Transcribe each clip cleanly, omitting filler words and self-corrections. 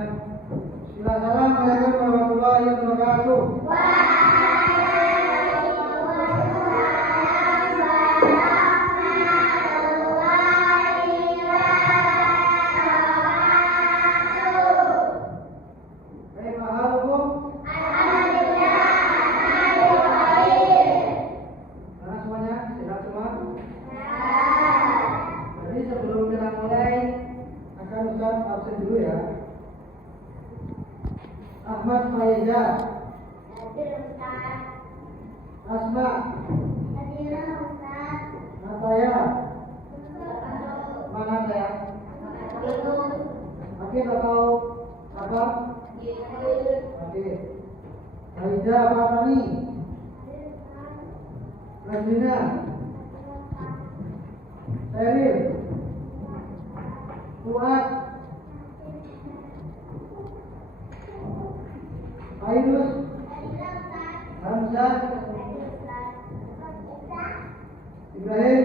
Assalamualaikum warahmatullahi wabarakatuh. Ahmad Faiza, Asma, Nataya, mana Nataya? Akid atau apa? Akid. Faiza Fatani, Rajina, Seril, Fuad, Aidus, Hamzah, Ibrahim,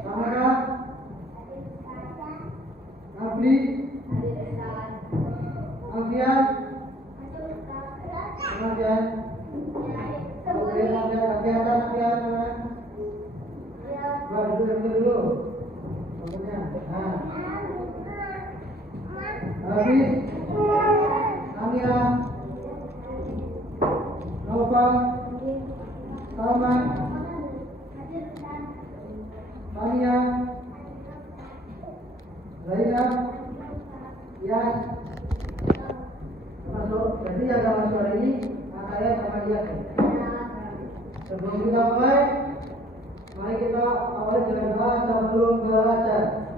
Samara, Abli, Alfian, Alfian, dulu. Habis. Amira, Naufal, Salman, Tania, Zainab, Yas. Masuk. Jadi yang dalam suara ini Nataya sama Yas. Sebelum kita mulai, mari kita awali dengan doa sebelum belajar.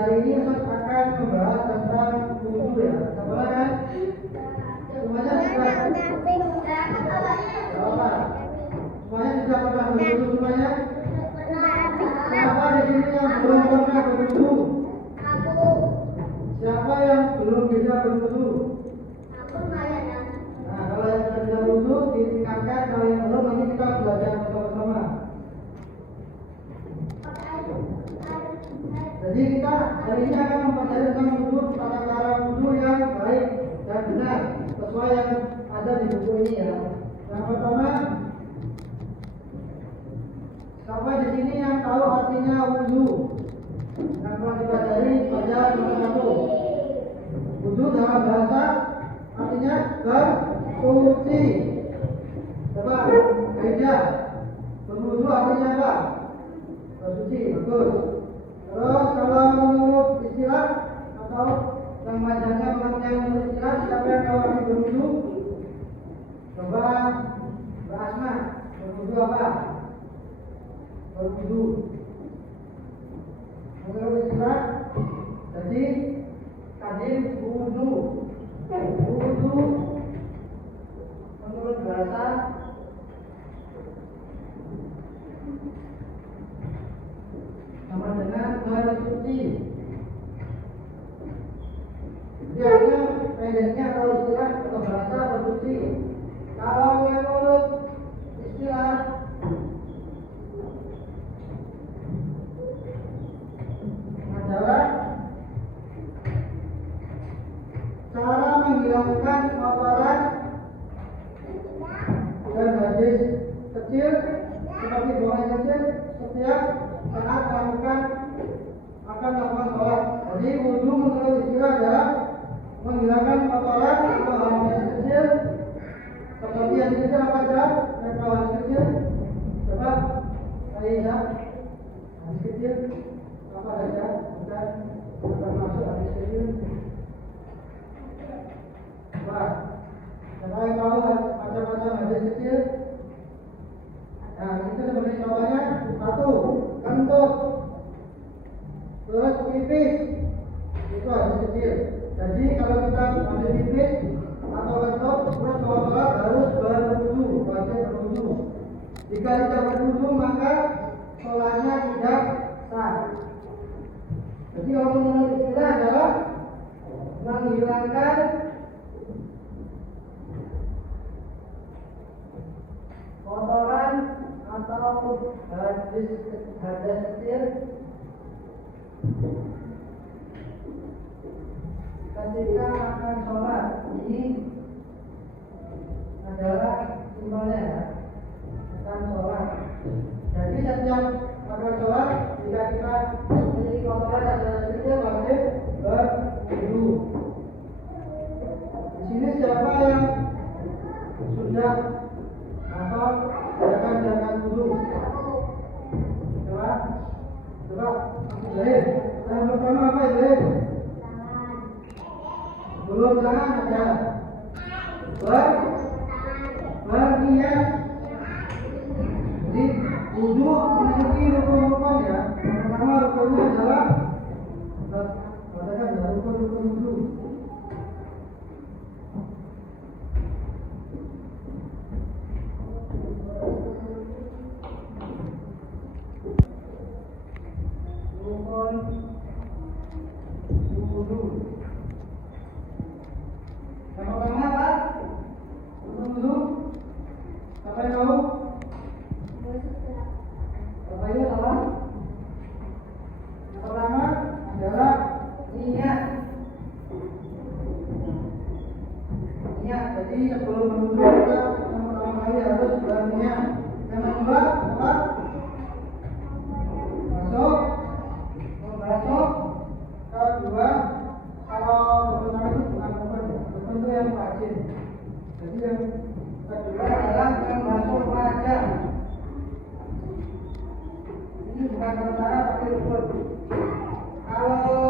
Hari ini akan membahas tentang wudhu ya. Sama kan? Semuanya sudah. Semuanya sudah pernah berwudhu semuanya? Siapa di sini yang belum pernah berwudhu? Siapa yang belum bisa berwudhu? Nah, kalau yang sudah bisa berwudhu ditingkatkan, kalau yang belum nanti kita belajar bersama-sama. Jadi kita hari ini akan mempelajari tentang wudhu, tata cara wudhu yang baik dan benar sesuai yang ada di buku ini ya. Yang pertama, siapa di sini yang tahu artinya wudhu? Yang pernah dipelajari pada nomor 1. Wudhu dalam bahasa artinya bersuci. Coba beda. Berwudhu artinya apa? Bersuci, bagus. Terus kalau menurut istilah atau yang majanya pengertian menurut istilah, siapa yang tahu arti berwudhu? Coba berasma. Berwudhu apa? Berwudhu. Menurut istilah, jadi tadi wudhu. Wudhu menurut bahasa sama dengan suci. Biasanya pendeknya atau istilah atau bahasa bersuci. Kalau menurut istilah adalah cara menghilangkan kotoran dan najis kecil seperti buang air kecil setiap saat melakukan sholat. Jadi wudu menurut istilah adalah menghilangkan kotoran atau najis kecil seperti yang kecil apa saja, najis kecil. Coba saya najis kecil apa saja, bukan termasuk najis kecil. Coba, siapa yang tahu macam-macam najis kecil? Nah, itu sebenarnya contohnya satu, kentut, terus pipis, itu najis kecil. Jadi kalau kita ambil pipis atau kentut, terus sholat harus berwudu, wajib berwudu. Jika tidak berwudu maka sholatnya tidak sah. Jadi kalau menurut istilah adalah menghilangkan kotoran atau hadis kecil ketika akan sholat. Ini adalah simbolnya akan sholat. Jadi setiap akan sholat jika kita memiliki kotoran dan hadis kecil wajib berwudu. Di sini siapa yang sudah atau jangan wudu? Coba Ibrahim. Yang pertama apa Ibrahim? Belum tangan ada. Berniat. Jadi wudu memiliki rukun-rukun ya. Yang pertama rukunnya adalah katakan ya rukun-rukun wudu. Wudu. Yang pertama apa? Wudu. Apa yang tahu? Apa itu salah? Yang pertama adalah niat. Jadi sebelum berwudu kita yang pertama kali harus berniat. Yang kedua apa? Masuk. Kedua, kalau berbenah itu bukan rukun, rukun itu yang wajib. Jadi yang kedua adalah membasuh wajah. Ini bukan sementara tapi rukun. Kalau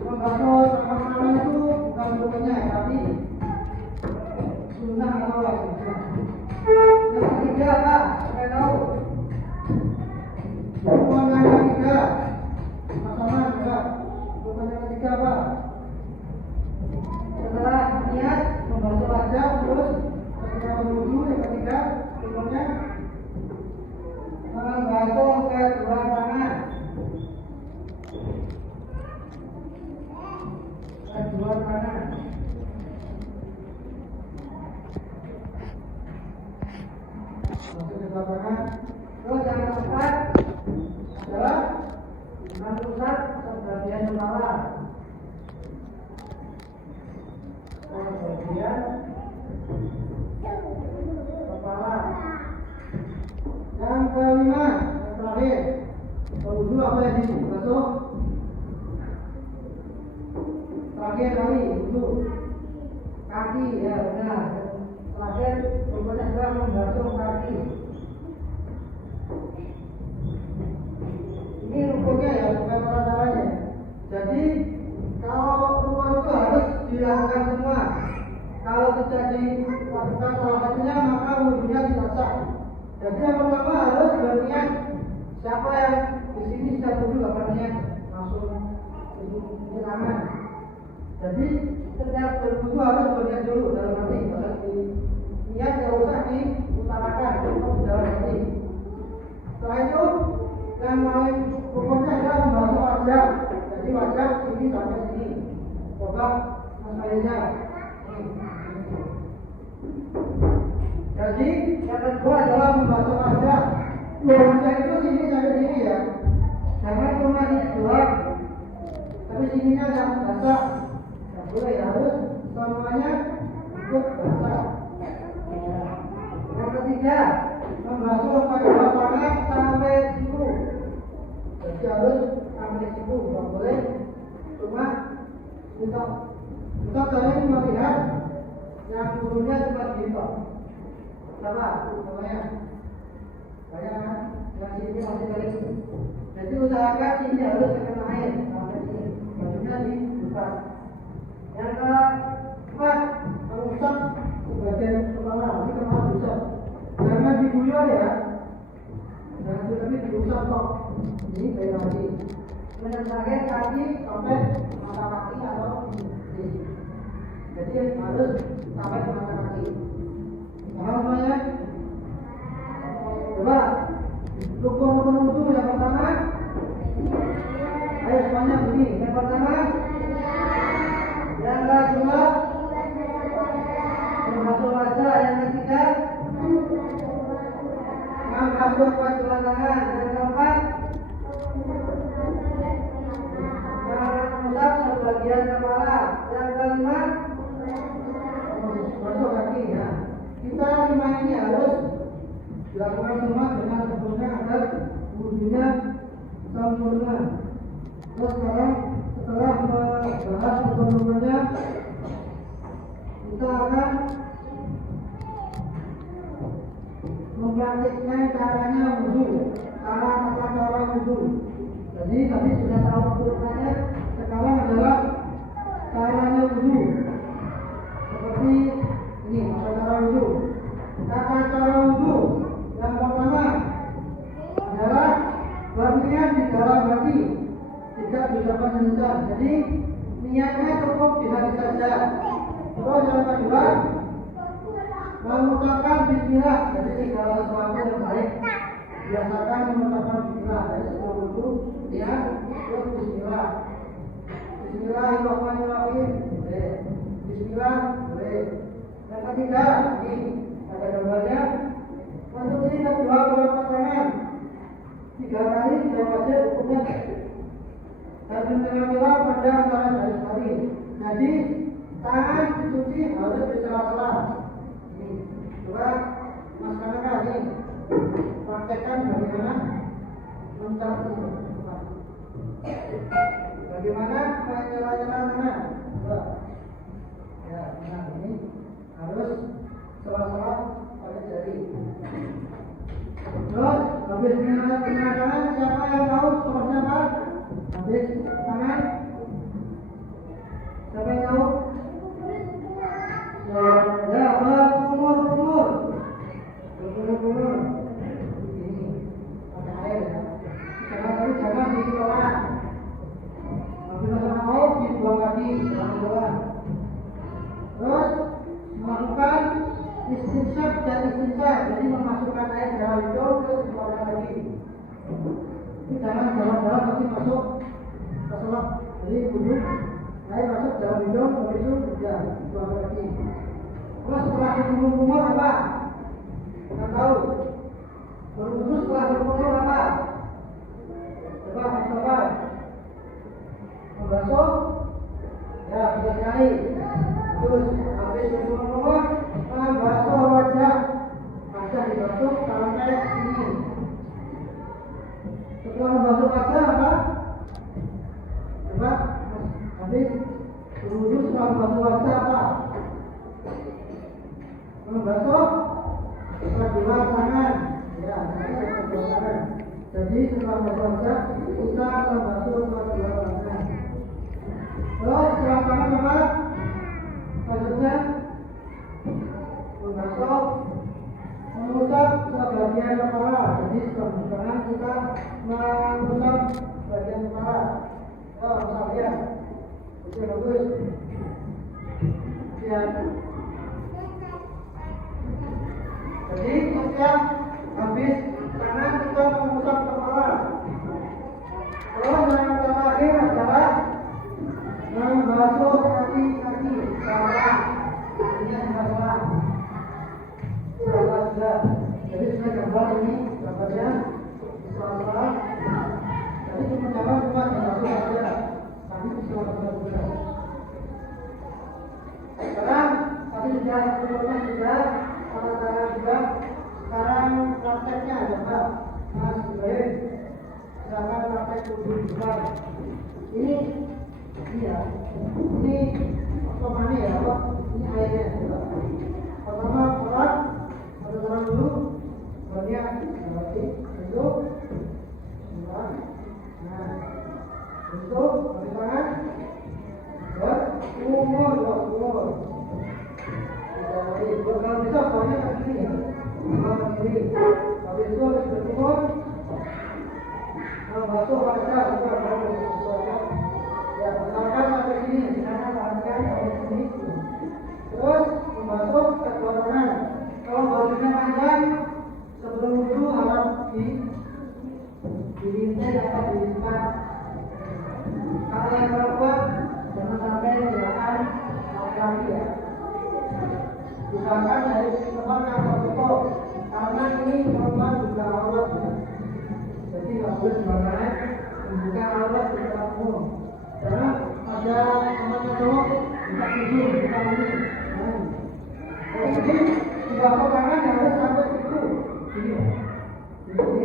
membasuh tangan itu bukan rukunnya, tapi sunnah atau wajibnya. Yang ketiga apa? Saya tahu. Rukun yang ketiga. Sama juga rukun yang ketiga apa? Setelah niat membasuh wajah terus ketika berwudu yang ketiga rukunnya membasuh kedua tangan. Kedua tangan. Basuh kedua tangan. Terus yang keempat adalah menusuk bagian kepala. Bagian kepala. Yang kelima, yang terakhir, berwudu apa yang dibasuh? Terakhir kali wudu kaki ya benar. Terakhir rupanya adalah membasuh kaki. Ini rukunnya ya, bukan cara-caranya. Jadi kalau rukun itu harus dilakukan semua. Kalau tidak dilakukan salah satunya maka wudunya tidak sah. Jadi yang pertama harus berniat. Siapa yang di sini sudah wudu gak berniat langsung cuci tangan. Jadi setiap berwudu harus berniat dulu dalam hati. Niat tidak usah diutarakan di dalam hati. Setelah itu yang paling pokoknya adalah coba masalahnya. Jadi yang kedua adalah membasuh wajah. Wajah itu sini sampai sini ya. Karena cuma ini dua, tapi sininya yang basah. Tidak boleh ya, harus semuanya ikut basah. Yang ketiga, membasuh kedua tangan sampai siku. Jadi harus sampai siku, tidak boleh cuma untuk kalian melihat yang turunnya cuma gitu. Sama, namanya banyak kan? Yang sini masih kering. Jadi usahakan sini harus kena air sampai sini. Bajunya dibuka. Yang keempat, mengusap bagian kepala. Ini kepala diusap. Jangan diguyur ya. Jangan tapi diusap kok. Ini beda lagi. Menenangkan kaki sampai mata kaki atau di. Jadi harus sampai ke mata kaki. Paham semuanya? Coba rukun-rukun wudu yang pertama. Ayo semuanya begini. Yang pertama, yang kedua, membasuh wajah. Yang ketiga, membasuh kedua tangan. Yang keempat, mengusap sebagian kepala. Yang kelima, membasuh kaki. Ya. Kita lima ini harus dilakukan semua dengan sempurna agar wudunya sempurna. Terus sekarang setelah membahas rukun-rukunnya, kita akan mempraktikkan caranya wudu, cara wudu. Jadi tadi sudah tahu urutannya, sekarang adalah caranya wudu. Seperti ini, cara wudu. Cara wudu yang pertama adalah berniat di dalam hati, tidak diucapkan lisan. Jadi niatnya cukup di hati saja. Terus yang kedua, mengucapkan bismillah. Jadi segala sesuatu yang baik biasakan mengucapkan bismillah. Jadi sebelum wudu niat terus bismillah. Bismillahirrahmanirrahim. Bismillah boleh. Yang ketiga, ini ada gambarnya. Untuk ini kedua kelompok tangan 3 kali sudah wajib hukumnya. Dan menjelang pada antara jari jari. Jadi tangan dicuci harus di sela-sela. Ini coba Mas Kanaka ini praktekkan bagaimana mencapai bagaimana menyela-nyela tangan. Coba. Ya, nah ini harus sela-sela pada jari. Terus habis tangan, siapa yang tahu seterusnya apa? Habis tangan, siapa yang tahu? Ya, berkumur-kumur. Ini pakai air ya. Jangan di kepala. Habis tangan mau dibuang lagi, jangan buang. Terus melakukan istinsyak dan istinsyak, jadi memasukkan air dalam hidung terus dikeluarkan lagi. Ini jangan dalam-dalam nanti masuk ke selap. Jadi wudu air masuk dalam hidung, habis itu sudah dikeluarkan lagi. Terus setelah berkumur apa? Kita tahu. Berwudu setelah berkumur apa? Coba. Membasuh. Ya, bisa sekali. Terus habis berkumur membasuh wajah dibasuh sampai sini. Setelah membasuh wajah apa? Coba habis berwudu setelah membasuh wajah apa? Membasuh kedua tangan. Ya, kedua tangan. Jadi setelah membasuh wajah kita membasuh kedua tangan. Terus setelah tangan apa? Maksudnya mengusap sebagian kepala. Jadi sekarang kita mengusap bagian kepala. Oh, usap ya. Oke, bagus. Ya. Jadi setiap habis tangan kita mengusap kepala. praktek wudhu di depan. Ini ya, ini otomani ya, apa? Ini airnya. Pertama pelan, satu tangan dulu, barunya lewati, bentuk, nah, bentuk, satu tangan, umur. Kalau bisa barunya ke sini ya, ini. Habis itu habis berkumur, basuh wajah juga baru. Ya, misalkan sampai sini, misalkan tangan sampai sini. Terus membasuh kedua tangan. Kalau bajunya panjang, sebelum wudhu harap dilintai atau dilipat. Kalau yang perempuan, jangan sampai gerakan laki-laki ya. Usahakan dari tempat yang tertutup, karena ini perempuan juga aurat ya. Jadi nggak boleh sembarangan membuka aurat di tempat umum. Karena ada teman-teman cowok buka hidung, buka mulut. Jadi dibasuh tangan harus sampai situ. Ini.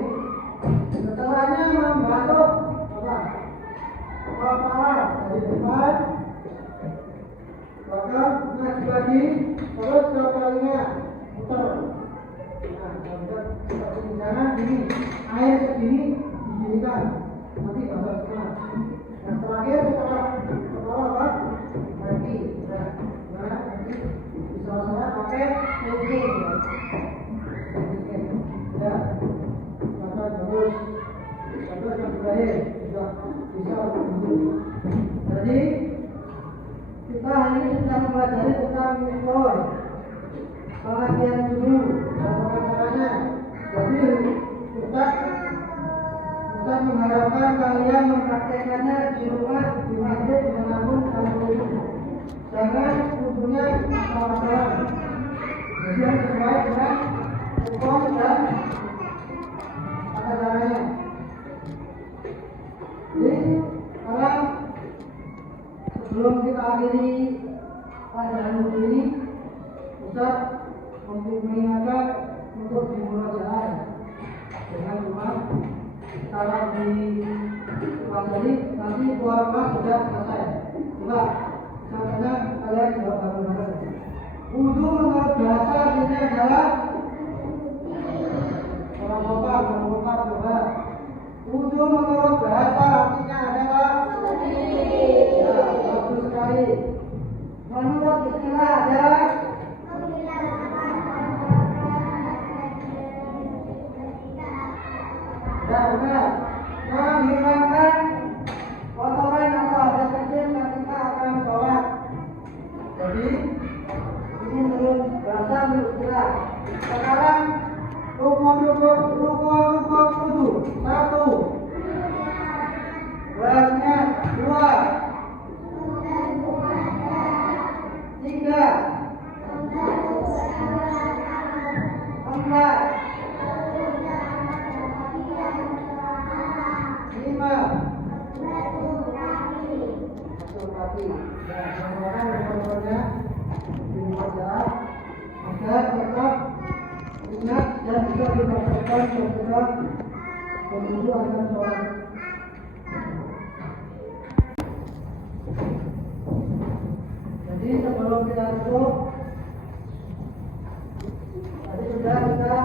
Setelahnya membasuh apa? Kepala dari depan, belakang, maju lagi, terus ke telinga, muter. Nah, seperti jangan gini, air segini diginikan, nanti basuh semua. Yang terakhir setelah apa? Kaki. Nah, nanti diselesaikan pakai gunting. Ya, maka terus yang terakhir juga bisa dulu. Jadi kita hari ini sedang mempelajari tentang mikron, pengertian dulu dan caranya. Jadi Ustaz mengharapkan kalian mempraktekannya di rumah, di masjid, dimanapun kalian berada. Jangan wudhunya asal-asalan. Jadi yang sesuai dengan hukum dan tata caranya. Jadi sekarang sebelum kita akhiri pelajaran wudhu ini, Ustaz mengingatkan untuk dimurojaah dengan rumah. Kalau dipelajari nanti keluar rumah sudah selesai. Coba caranya kalian coba bareng-bareng. Wudhu menurut bahasa artinya adalah orang lompat coba. Wudhu menurut bahasa artinya adalah ya, bagus sekali. Menurut istilah adalah ya benar, menghilangkan kotoran atau hadas kecil ketika akan sholat. Jadi ini menurut bahasa istilah. Sekarang rukun wudhu 1, beratnya 2, 3, 4, 5, masuk kaki. Dan semuanya dimurojaah agar tetap ingat dan bisa dipraktekkan ketika berwudhu akan sholat. Jadi sebelum kita tutup, tadi sudah kita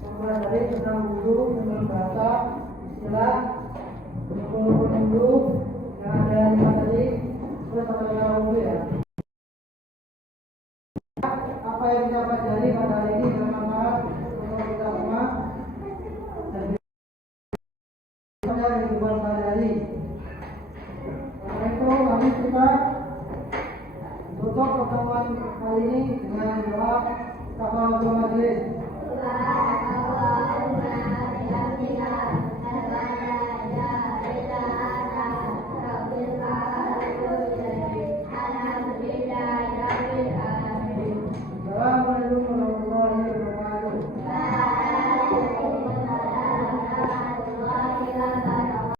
mempelajari tentang wudhu dengan bahasa istilah rukun wudhu yang ada yang tadi. Terus sampai dengan wudhu ya. Apa yang kita pelajari pada hari ini bermanfaat untuk kita semua dan pada kehidupan sehari-hari. Karena itu kami kita tutup pertemuan kali ini dengan doa kafaratul majelis.